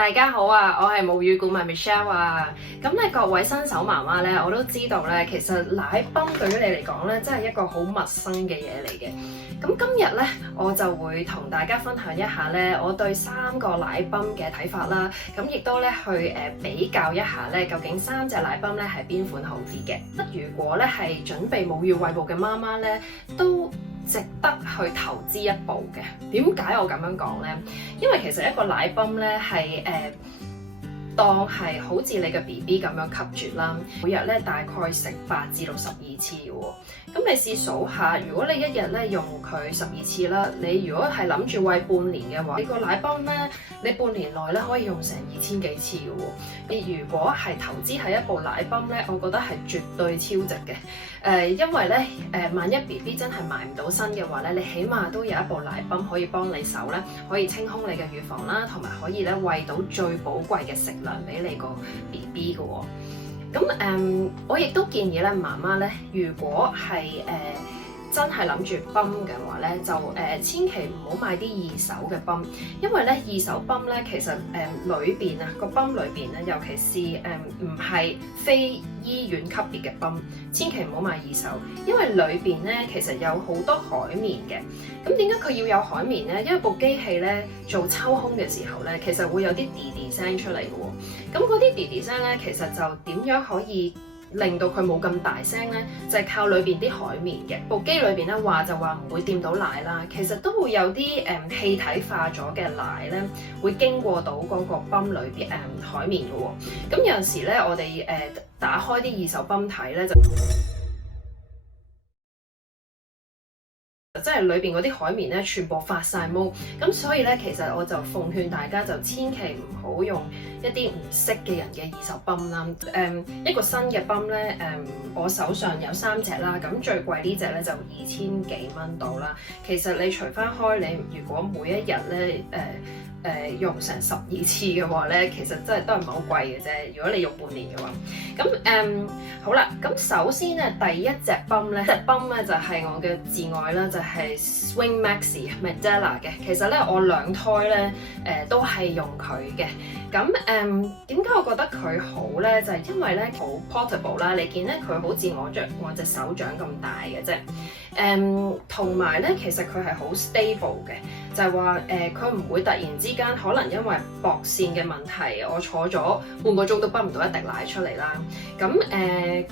大家好啊，我係母乳顧問 Michelle 啊。咁咧各位新手媽媽咧，我都知道咧，其實奶泵對於你嚟講咧，真係一個好陌生嘅嘢嚟嘅。咁今日咧，我就會同大家分享一下咧，我對3個奶泵嘅睇法啦。咁亦都咧去比較一下咧，究竟3隻奶泵咧係邊款好啲嘅。如果咧係準備母乳餵哺嘅媽媽咧，都值得去投資一步嘅。點解我咁樣講呢？因為其實一個奶泵咧係當係好似你嘅 BB 咁樣吸啜啦，每日咧大概食8至到12次嘅喎。咁你試數下，如果你一日咧用佢12次啦，你如果係諗住餵半年嘅話，你個奶泵咧，你半年內咧可以用成2000幾次嘅喎。你如果係投資喺一部奶泵咧，我覺得係絕對超值嘅。因為咧萬一 BB 真係埋唔到身嘅話咧，你起碼都有一部奶泵可以幫你手咧，可以清空你嘅乳房啦，同埋可以咧餵到最寶貴嘅食糧俾你個 BB 嘅喎。咁我亦都建議咧，媽媽咧，如果係真係諗住泵嘅話咧，就千祈唔好買啲二手嘅泵，因為咧二手泵咧其實裏邊啊個泵裏邊咧，尤其是唔係非醫院級別嘅泵，千祈唔好買二手，因為裏邊咧其實有好多海綿嘅。咁點解佢要有海綿咧？因為部機器咧做抽空嘅時候咧，其實會有啲滴滴聲出嚟嘅喎。咁嗰啲滴滴聲咧，其實就點樣可以令到佢冇咁大聲咧，就係靠裏邊啲海綿嘅。部機裏邊咧話就話唔會掂到奶啦，其實都會有啲氣體化咗嘅奶咧，會經過到嗰個泵裏邊海綿嘅喎。咁有陣時咧，我哋打開啲二手泵睇咧，就即係裏邊嗰啲海綿咧，全部發晒毛。咁所以咧，其實我就奉勸大家就千祈唔好用一啲唔識嘅人嘅二手泵啦。一個新嘅泵咧，我手上有3隻啦。咁最貴呢隻咧就2000幾蚊到啦。其實你除翻開，你如果每一日咧用成12次嘅話咧，其實真係都係唔係好貴嘅啫。如果你用半年嘅話，咁好啦。咁首先咧，第一隻泵咧，就係我嘅至愛啦，就係 Swing Maxi Medela 嘅。其實咧，我2胎咧都係用佢嘅。咁點解我覺得佢好咧？就係因為咧好 portable 啦。你見咧佢好似我隻手掌咁大嘅啫。同埋咧，其實佢係好 stable 嘅，就係話佢唔會突然之間可能因為駁線嘅問題，我坐咗半個鐘都泵唔到一滴奶出嚟啦。咁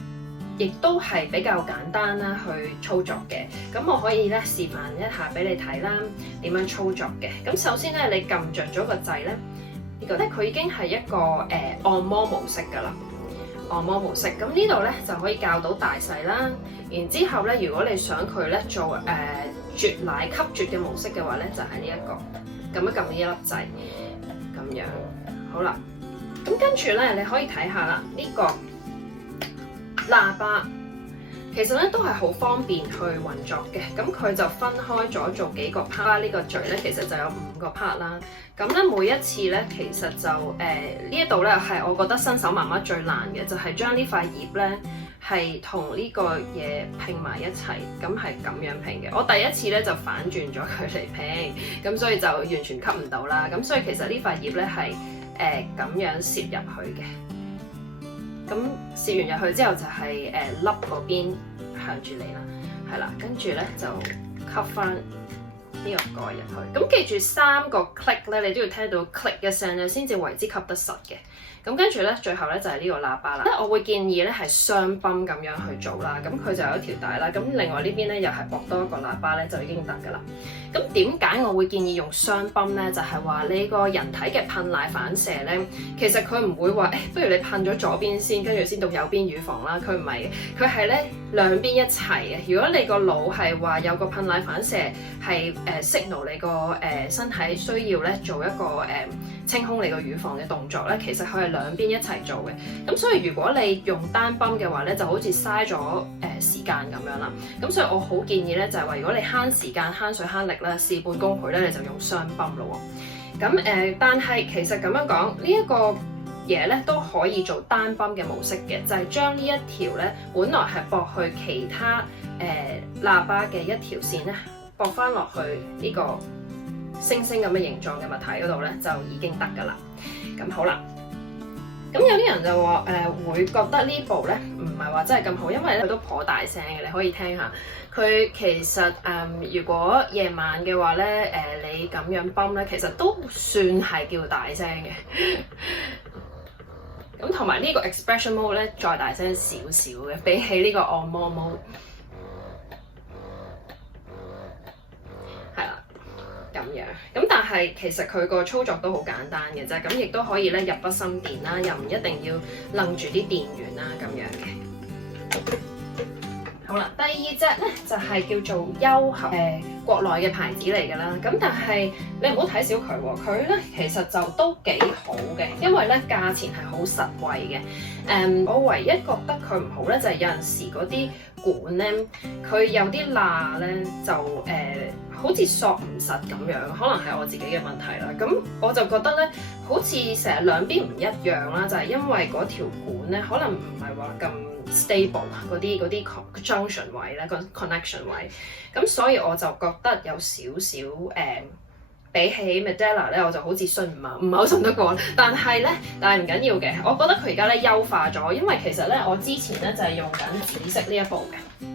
亦都係比較簡單啦，去操作嘅。咁我可以咧示範一下俾你睇啦，點樣操作嘅。咁首先咧，你撳着咗個掣咧，呢個咧佢已經係一個按摩模式㗎啦。按摩模式，咁呢度咧就可以校到大細啦。然之後咧，如果你想佢咧做啜奶吸啜嘅模式嘅話咧，就係呢一個，撳一撳呢一粒掣，咁樣好啦。咁跟住咧，你可以睇下啦，呢個喇叭其實咧都係好方便去運作嘅。咁佢就分開咗做幾個 part，呢個序咧其實就有5個 part 啦。咁咧每一次咧，其實就呢一度咧係我覺得新手媽媽最難嘅，就係將呢塊葉咧係同呢個嘢拼埋一齊，咁係咁樣拼嘅。我第一次咧就反轉咗佢嚟拼，咁所以就完全吸唔到啦。咁所以其實呢塊葉咧係咁樣攝入去嘅。咁攝完入去之後就係粒嗰邊向住你啦，係啦，跟住咧就吸翻呢個蓋入去。咁記住3個 click 咧，你都要聽到 click 一聲咧，先至為之吸得實嘅。咁跟住咧，最後咧就係呢個喇叭啦。我會建議咧係雙泵咁樣去做啦。咁佢就有一條帶啦。咁另外呢邊咧又係駁多一個喇叭咧就已經得㗎啦。咁點解我會建議用雙泵咧？就係話你個人體嘅噴奶反射咧，其實佢唔會話不如你噴咗左邊先，跟住先到右邊乳房啦。佢唔係嘅，佢係咧兩邊一齊嘅。如果你個腦係話有個噴奶反射係signal 你個身體需要咧做一個清空你個乳房嘅動作咧，其實佢係兩邊一齊做嘅。咁所以如果你用單泵嘅話咧，就好似嘥咗時間咁樣啦。咁所以我好建議咧，就係話如果你慳時間、慳水、慳力咧，事半功倍咧，你就用雙泵咯喎。咁但係其實咁樣講，呢一個嘢咧都可以做單泵嘅模式嘅，就係將呢一條咧，本來係駁去其他喇叭嘅一條線咧，駁翻落去呢個星星咁嘅形狀嘅物體嗰度咧，就已經得㗎啦。咁好啦。咁有啲人就話會覺得呢部咧唔係話真係咁好，因為咧佢都頗大聲嘅，你可以聽下。佢其實如果夜晚嘅話咧，你咁樣泵咧，其實都算係叫大聲嘅。咁同埋呢個 expression mode 咧，再大聲少少嘅，比起呢個按摩 mode。係啦，咁樣。咁但係其實佢個操作都好簡單嘅啫，咁亦都可以咧入筆芯電啦，又唔一定要楞住啲電源啦咁樣嘅。好啦，第二隻咧就係叫做優合，國內嘅牌子嚟㗎啦。咁但係你唔好睇小佢喎，佢咧其實就都幾好嘅，因為咧價錢係好實惠嘅。我唯一覺得佢唔好咧就係有陣時嗰啲管咧，佢有啲罅咧就好似索唔實咁樣，可能係我自己嘅問題啦。咁我就覺得咧，好似成日兩邊唔一樣啦，就係因為嗰條管咧可能唔係話咁stable 嗰啲 junction 位咧，個 connection 位，咁所以我就覺得有少少比起 Medela 咧，我就好似信唔係好信得過。但係唔緊要嘅，我覺得佢而家咧優化咗，因為其實咧我之前咧就係用緊紫色呢一部嘅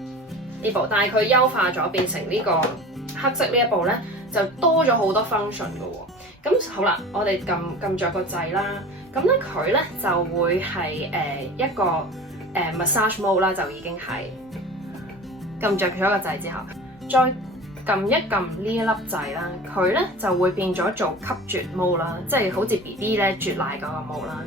呢部，但係佢優化咗變成呢個黑色呢一部咧，就多咗好多 function 嘅喎。咁好啦，我哋撳著個掣啦，咁咧佢咧就會係一個massage mode 啦，就已經係撳着咗個掣之後，再撳一撳呢一粒掣啦，佢咧就會變咗做吸啜 mode 啦，即係好似 BB 咧啜奶嗰個 mode 啦。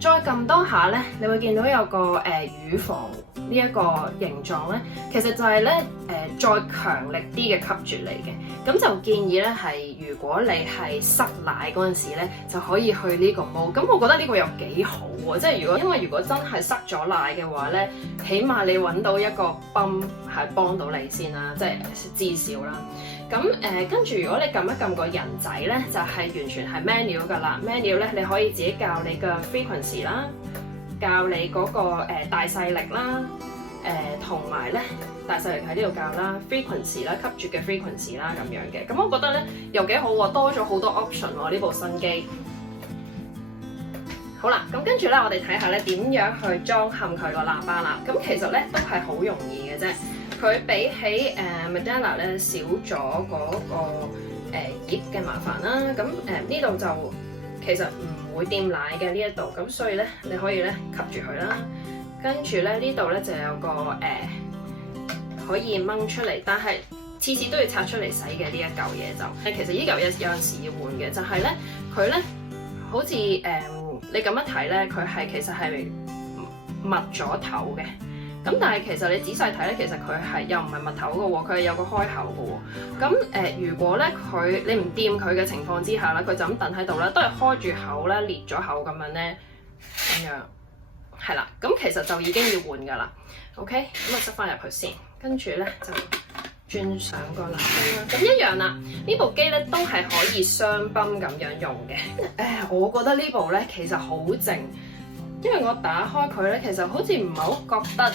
再撳多下咧，你會見到有個乳房呢一個形狀咧，其實就係咧再強力啲嘅吸啜嚟嘅。咁就建議咧係如果你係塞奶嗰陣時咧，就可以去呢個 mode。咁我覺得呢個又幾好喎，即係因為如果真係塞咗奶嘅話咧，起碼你揾到一個泵係幫到你先啦，即係至少啦。咁跟住如果你撳一撳個人仔咧，就係完全係 manual 噶啦。manual 咧你可以自己校你嘅 frequency 啦，校你嗰個大細力啦，同埋咧大細力喺呢度校啦 frequency 啦，吸啜嘅 frequency 啦咁樣嘅。咁我覺得咧又幾好喎，多咗好多 option 喎呢部新機。好啦，咁跟住咧我哋睇下咧點樣去裝嵌佢個喇叭啦。咁其實咧都係好容易嘅啫。佢比起Medela 咧少咗嗰個葉嘅麻煩啦，咁呢度就其實唔會掂奶嘅呢一度，咁所以咧你可以咧吸住佢啦，跟住咧呢度咧就有個可以掹出嚟，但係次次都要拆出嚟洗嘅呢一嚿嘢就，其實呢嚿嘢有陣時要換嘅，就係咧佢咧好似你咁樣睇咧，佢係其實係密咗頭嘅。咁但係其實你仔細睇咧，其實佢係又唔係密頭嘅喎，佢係有個開口嘅喎。咁如果咧你唔掂佢嘅情況之下咧，佢就咁等喺度咧，都係開住口咧，裂咗口咁樣咧，咁樣係啦。咁其實就已經要換㗎啦。OK，咁我塞翻入去先，跟住咧就轉上個喇叭啦。咁一樣啦，呢部機咧都係可以雙泵咁樣用嘅。我覺得呢部咧其實好靜。因為我打開佢咧，其實好似唔係好覺得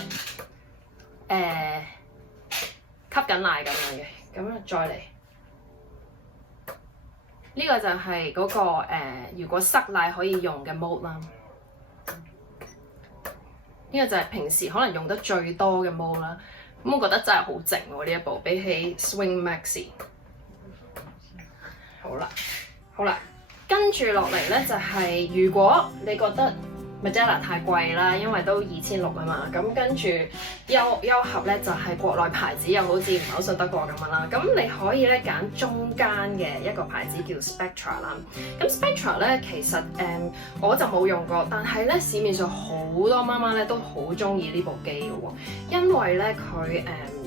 吸緊奶咁樣嘅，咁啊再嚟呢個就係嗰個如果塞奶可以用嘅 mode 啦。呢個就係平時可能用得最多嘅 mode 啦。咁我覺得真係好靜喎呢一部，比起 Swing Maxi。好啦，跟住落嚟咧就係如果你覺得Medela 太貴啦，因為都2600啊嘛，咁跟住優合咧就係國內牌子，又好似唔係好信得過咁樣啦。咁你可以咧揀中間嘅一個牌子叫 Spectra 啦。咁 Spectra 咧其實我就冇用過，但係咧市面上好多媽媽咧都好中意呢部機嘅喎，因為咧佢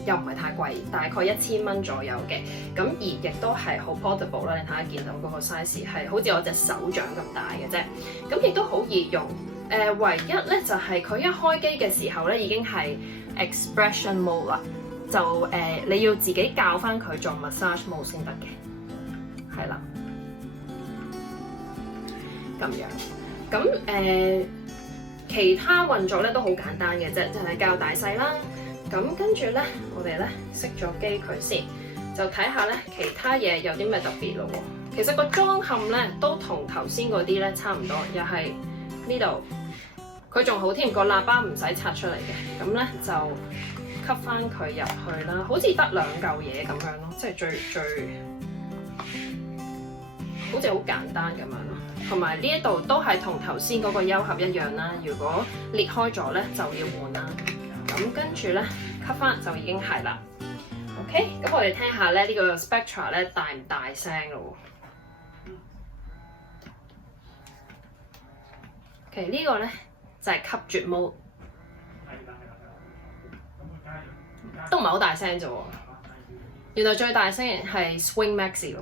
又唔係太貴，大概1000蚊左右嘅，咁而亦都係好 portable 啦。你睇下見到嗰個 size 係好似我隻手掌咁大嘅啫，咁亦都好易用。唯一咧就係佢一開機嘅時候咧已經係 expression mode 啦，就你要自己校翻佢做 massage mode 先得嘅，係啦，咁樣。咁其他運作咧都好簡單嘅啫，就係校大細啦。咁跟住咧，我哋咧熄咗機佢先，就睇下咧其他嘢有啲咩特別咯喎。其實個裝嵌咧都同頭先嗰啲咧差唔多，又係呢度。佢仲好添，個喇叭唔使拆出嚟嘅，咁咧就吸翻佢入去啦。好似得2嚿嘢咁樣咯，即係最好似好簡單咁樣咯。同埋呢一度都係同頭先嗰個優盒一樣啦。如果裂開咗咧就要換啦。咁跟住咧吸翻就已經係啦。OK， 咁我哋聽下咧呢個 Spectra 咧大唔大聲咯。OK， 呢個咧就係吸絕 mode， 都唔係好大聲啫喎。原來最大聲係 Swing Maxi 喎。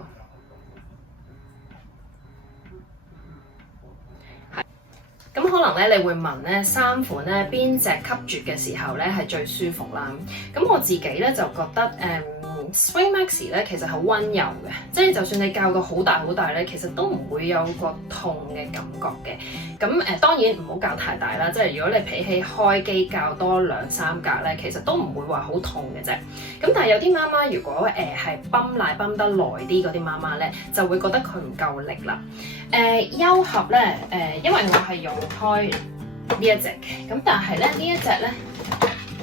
咁可能咧，你會問咧3款咧邊隻吸絕嘅時候咧係最舒服啦？咁我自己咧就覺得Swing Maxi 咧其實好溫柔嘅，即係就算你校到好大好大咧，其實都唔會有個痛嘅感覺嘅。咁當然唔好校太大啦，即係如果你比起開機校多2-3格咧，其實都唔會話好痛嘅啫。咁但係有啲媽媽如果係泵奶泵得耐啲嗰啲媽媽咧，就會覺得佢唔夠力啦。優盒咧因為我係用開呢一隻嘅，咁但係咧呢一隻咧。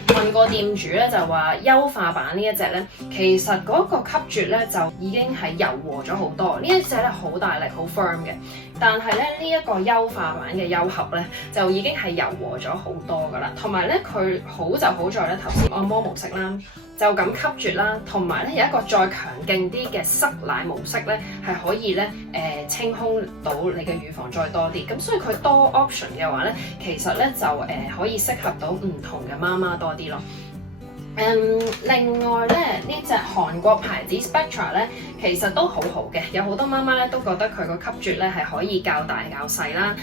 問過店主咧就話優化版呢一隻咧，其實嗰個吸絕咧就已經係柔和咗好多。呢一隻咧好大力好 firm 嘅，但係咧呢一個優化版嘅優盒咧就已經係柔和咗好多噶啦。同埋咧佢好就好在咧頭先按摩模式啦，就咁吸絕啦，同埋咧有一個再強勁啲嘅塞奶模式咧係可以咧清空到你嘅乳房再多啲。咁所以佢多 option 嘅話咧，其實咧就可以適合到唔同嘅媽媽多啲咯。另外咧呢隻韓國牌子 Spectra 咧，其實都好好嘅，有好多媽媽咧都覺得佢個吸絕咧係可以較大較細啦，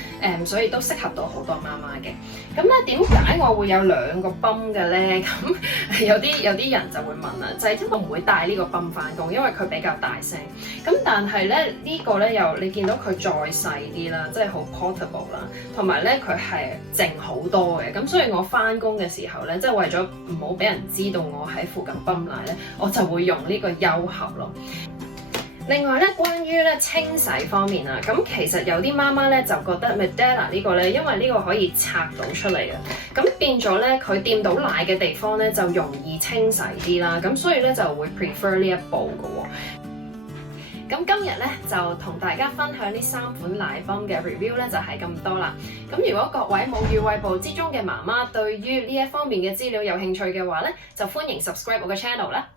所以都適合到好多媽媽嘅。咁咧點解我會有2個泵嘅咧？咁有啲人就會問啦，就係因為我唔會帶呢個泵返工，因為佢比較大聲。咁但係咧呢個咧又你見到佢再細啲啦，即係好 portable 啦，同埋咧佢係靜好多嘅。咁所以我返工嘅時候咧，即係為咗唔好俾人知道我喺附近泵奶咧，我就會用呢個優盒咯。另外咧，關於咧清洗方面啊，咁其實有啲媽媽咧就覺得 Medela 呢個咧，因為呢個可以拆到出嚟嘅，咁變咗咧佢掂到奶嘅地方咧就容易清洗啲啦，咁所以咧就會 prefer 呢一部嘅喎。咁今日咧就同大家分享呢3款奶泵嘅 review 咧就係咁多啦。咁如果各位母乳餵哺之中嘅媽媽對於呢一方面嘅資料有興趣嘅話咧，就歡迎 subscribe 我嘅 channel 啦。